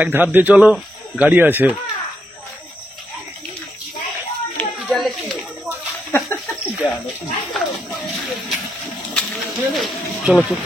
এক ধার দিয়ে চলো, গাড়ি আছে। চলো চলো।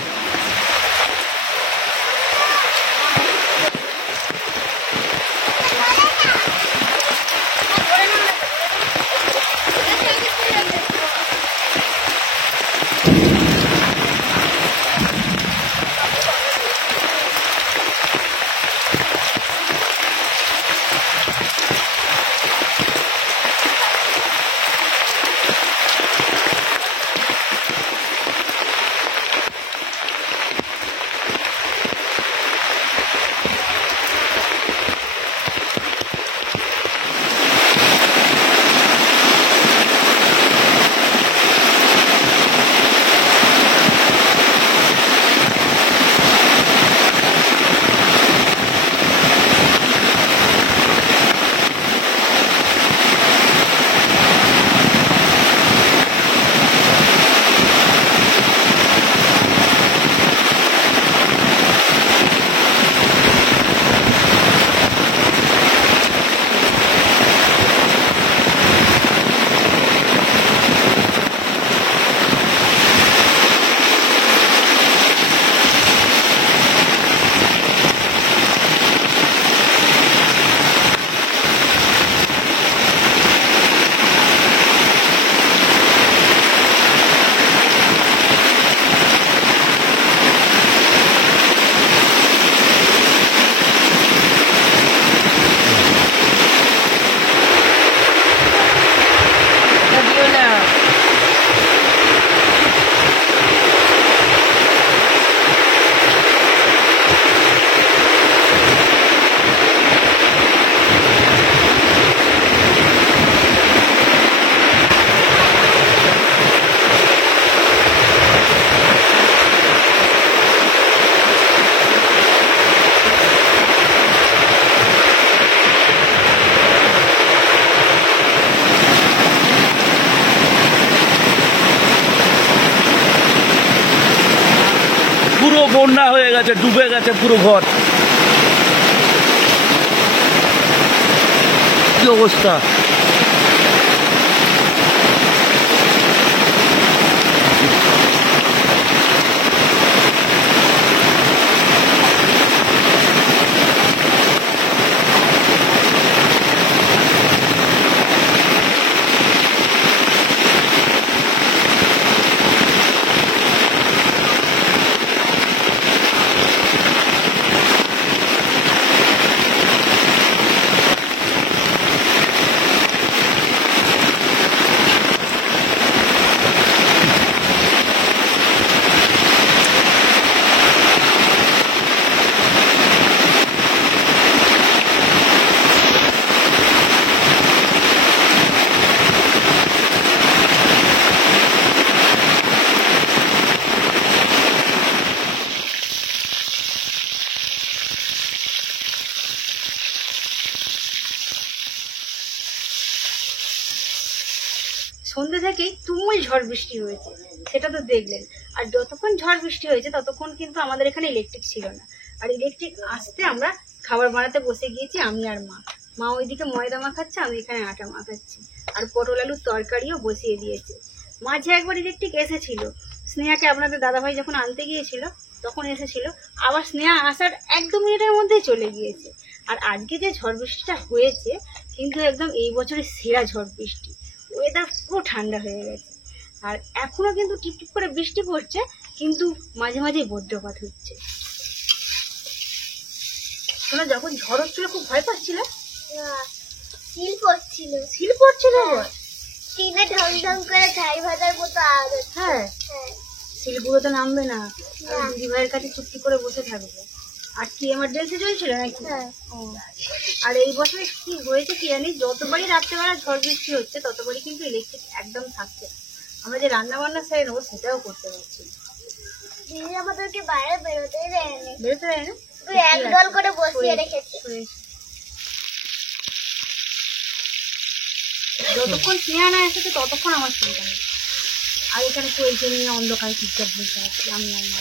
বন্যা হয়ে গেছে, ডুবে গেছে পুরো ঘর। কি অবস্থা! সন্ধ্যে থেকেই তুমুল ঝড় বৃষ্টি হয়েছে, সেটা তো দেখলেন। আর যতক্ষণ ঝড় বৃষ্টি হয়েছে ততক্ষণ কিন্তু আমাদের এখানে ইলেকট্রিক ছিল না। আর ইলেকট্রিক আসতে আমরা খাবার বানাতে বসে গিয়েছি, আমি আর মা। মা ওইদিকে ময়দা মাখাচ্ছে, আমি এখানে আটা মাখাচ্ছি। আর পটল আলুর তরকারিও বসিয়ে দিয়েছে। মাঝে একবার ইলেকট্রিক এসেছিল, স্নেহাকে আপনাদের দাদাভাই যখন আনতে গিয়েছিল তখন এসেছিল। আবার স্নেহা আসার 1-2 মিনিটের মধ্যেই চলে গিয়েছে। আর আজকে যে ঝড় বৃষ্টিটা হয়েছে কিন্তু একদম এই বছরের সেরা ঝড় বৃষ্টি। ওয়েদার পুরো ঠান্ডা হয়ে গেছে। আর এখনো কিন্তু টিপটিপ করে বৃষ্টি পড়ছে, কিন্তু মাঝে মাঝেই বজ্রপাত হচ্ছে। শোনা, যখন ঝড় হচ্ছিল খুব ভয় পাচ্ছিল? শিল পড়ছিল, শিল পড়ছিল? টিনে ঢং ঢং করে ছাই ভাজার মতো আওয়াজ হচ্ছে। হ্যাঁ, শিলগুলো তো নামবে না, দিদি ভাইয়ের কাছে চুপটি করে বসে থাকবে। আর কি এমার্জেন্সি চলছিল নাকি? ও, আর এই বছরে কি হয়েছে কি জানি, যতবারই রাত্রেবেলা ঝড় বৃষ্টি হচ্ছে ততবারই কিন্তু ইলেকট্রিক একদম থাকছে না। আমরা যে রান্না বান্না সেরে নেবো সেটাও করতে পারছি না। দিদি আমাদেরকে বাইরে বেরোতেই দেয়নি, বেরোতে দেয় না, একদল করে বসিয়ে রেখেছে। যতক্ষণ স্নেহা না এসেছে ততক্ষণ আমার চিন্তা নেই। আর এখানে চলছে নিয়ে অন্ধকারে চুপচাপ বসে আছি আমি আর মা।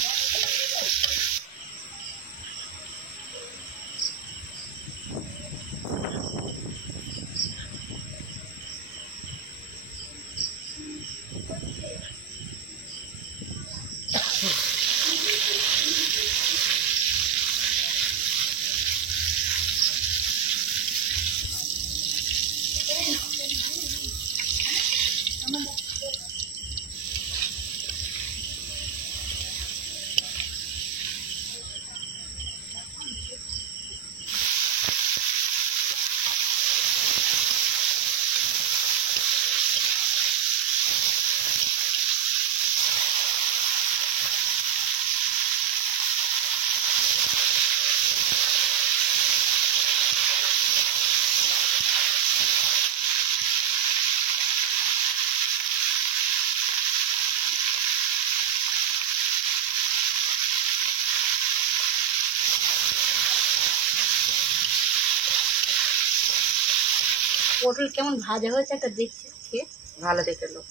পটল কেমন ভাজা হয়েছে একটা দেখছি, খেয়ে ভালো দেখে লো,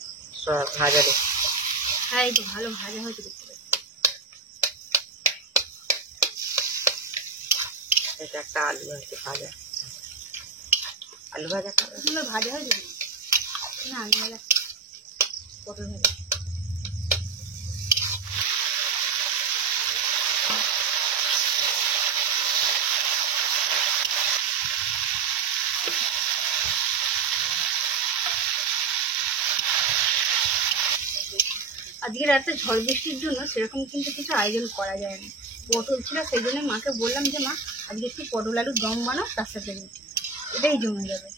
ভাজা দেখে। হ্যাঁ, এই তো ভালো ভাজা হয়েছে দেখতে পাচ্ছি। এটা একটা আলু আছে ভাজা, আলু ভাজা খাবে? সুন্দর ভাজা হয়েছে না? আলু ভাজা, পটল ভাজা। আজকে রাতে ঝড় বৃষ্টির জন্য সেরকম কিন্তু কিছু আয়োজন করা যায় না। পটল ছিল, সেই জন্য মাকে বললাম যে মা আজকে একটু পটল আলুর দম বানাও, তার সাথে রুটি, এটাই জমে যাবে।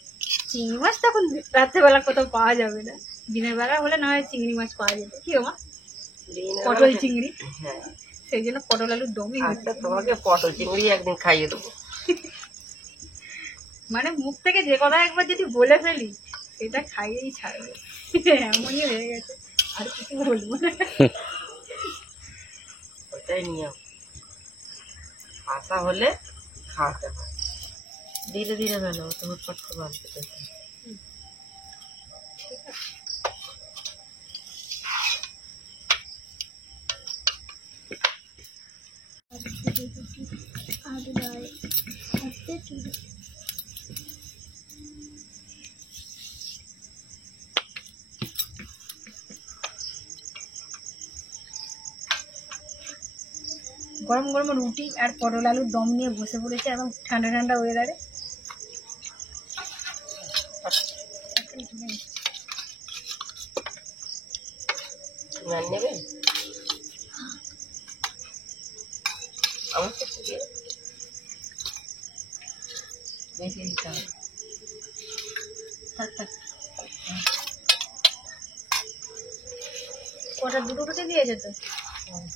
চিংড়ি মাছ তখন রাত্রেবেলা কোথাও পাওয়া যাবে না, দিনের বেলা হলে না হয় চিংড়ি মাছ পাওয়া যেত। কি মা, পটল চিংড়ি, হ্যাঁ, সেই জন্য পটল আলুর দমই হচ্ছে। আচ্ছা, তোমাকে পটল চিংড়ি একদিন খাইয়ে দেবো। মানে মুখ থেকে যে কথা একবার যদি বলে ফেলি সেটা খাইয়েই ছাড়বে, এমনই হয়ে গেছে, আর কিছু বলবো না। ওটাই নিয়ম, আশা হলে খাওয়াতে হয়। ধীরে ধীরে বেলো, তো হুটপাট করে বানতে চাইছে। ঠিক আছে, গরম গরম রুটি আর পটল আলুর দম নিয়ে বসে পড়েছে, এবং ঠান্ডা ঠান্ডা ওয়েদারে। তুমি আর নেবে? আমার কাছে দিয়ে বেশি দিতে হবে। কটা, দুটো রুটি দিয়েছে তো?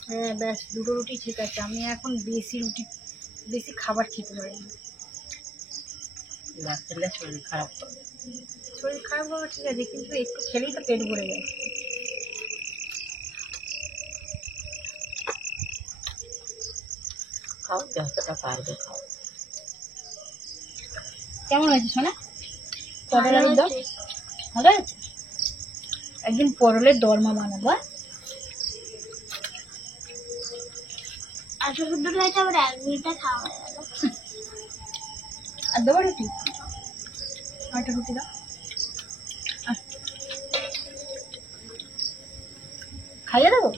হ্যাঁ, ব্যাস দুটো রুটি ঠিক আছে। আমি এখন বেশি রুটি, বেশি খাবার খেতে পারি না। না খেলে শরীর খারাপ করবে। শরীর খারাপ হবে ঠিক আছে, কিন্তু একটু খেলেই তো পেট ভরে যায়। খাও, যতটা পারবে খাও। কেমন হয়েছে সোনা পটল আলুর দম? ভালো হয়েছে? একদিন পরলের দরমা বানাবো। আসলে দুটো হয়েছে আবার 1 মিনিটে খাওয়া হয়ে গেল। আর দেবো রুটি, আরেকটা রুটি দাও। খাইয়ে দেবো।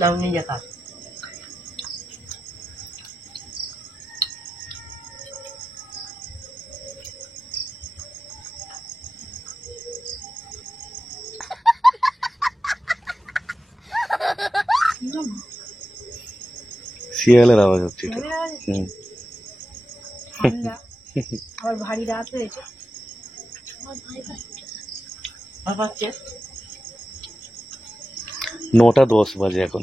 নাও নিজে খা। শিয়ালের আওয়াজ হচ্ছে এটা। হুম। ঠান্ডা, আবার ভারী রাত হয়েছে। ভয় পাচ্ছে? 9টা 10 বাজে এখন।